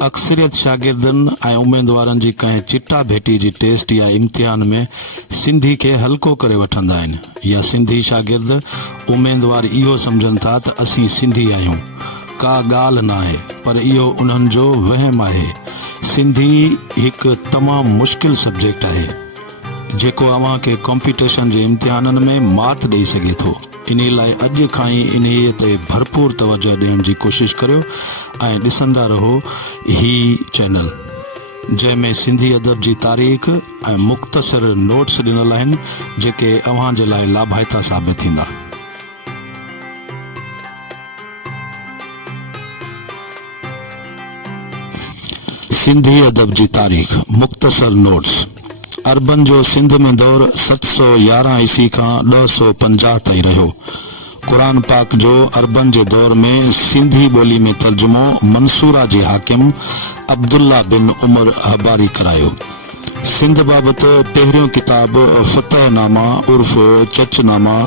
अक्सरियत शागिर्दनि ऐं उम्मीदवारनि जी कंहिं चिटा भेटी जी टेस्ट या इम्तिहान में सिंधी खे हल्को करे वठंदा आहिनि या सिंधी शागिर्द उम्मीदवार इहो सम्झनि था त असीं सिंधी आहियूं। का ॻाल्हि न आहे, पर इहो उन्हनि जो वहम आहे। सिंधी हिकु तमामु मुश्किल सब्जेक्ट आहे जेको अव्हां खे कॉम्पिटिशन जे इम्तिहाननि में मात ॾेई सघे थो। इन लाइ अॼु खां ई इन ते भरपूर तवजो ॾियण जी कोशिश करियो ऐं ॾिसंदा रहो ही चैनल, जंहिंमें सिंधी अदब जी तारीख़ ऐं मुख़्तसर नोट्स ॾिनल आहिनि जेके अव्हां जे लाइ लाभाइता साबित थींदा। सिंधी अदब जी तारीख़ मुख़्तसर नोट्स। अरबन जो सिंध में दौर 711 ईस्वी खां 1050 ताईं रहियो। कुरान पाक जो अरबन जे दौर में सिंधी ॿोली में तर्जुमो मंसूरा जे हाकिम अब्दुल्ला बिन उमर हबारी करायो। सिंध बाबति पहिरियों किताब फतहनामा उर्फ चचनामा,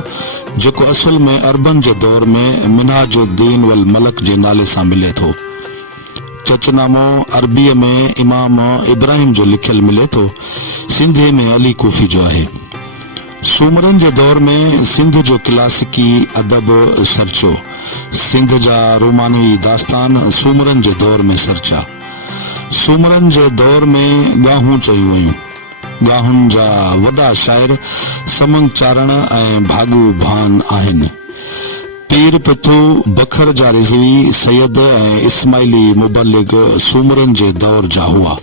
जेको असल में अरबन जे दौर में मिनहाजुद्दीन वल मलक जे नाले सां मिले थो। चचनामो अरबीअ में इमाम इब्राहिम जो लिखियल मिले थो, सिंधी में अली कूफी जो आहे। सूमरन जे दौर में सिंध जो क्लासिकी अदब सरचो। सिंध जा रोमानवी दास्तान सूमरन जे दौर में सरचा। सूमरन जे दौर में गाहूं चयूं वयूं। गाहुनि जा वॾा शाइर समंग चारण ऐं भागू भान आहिनि। पीर पिथू बखर जा रिज़वी सैयद ऐं इस्माइली मुबलिग सूमरन जे दौर जा हुआ।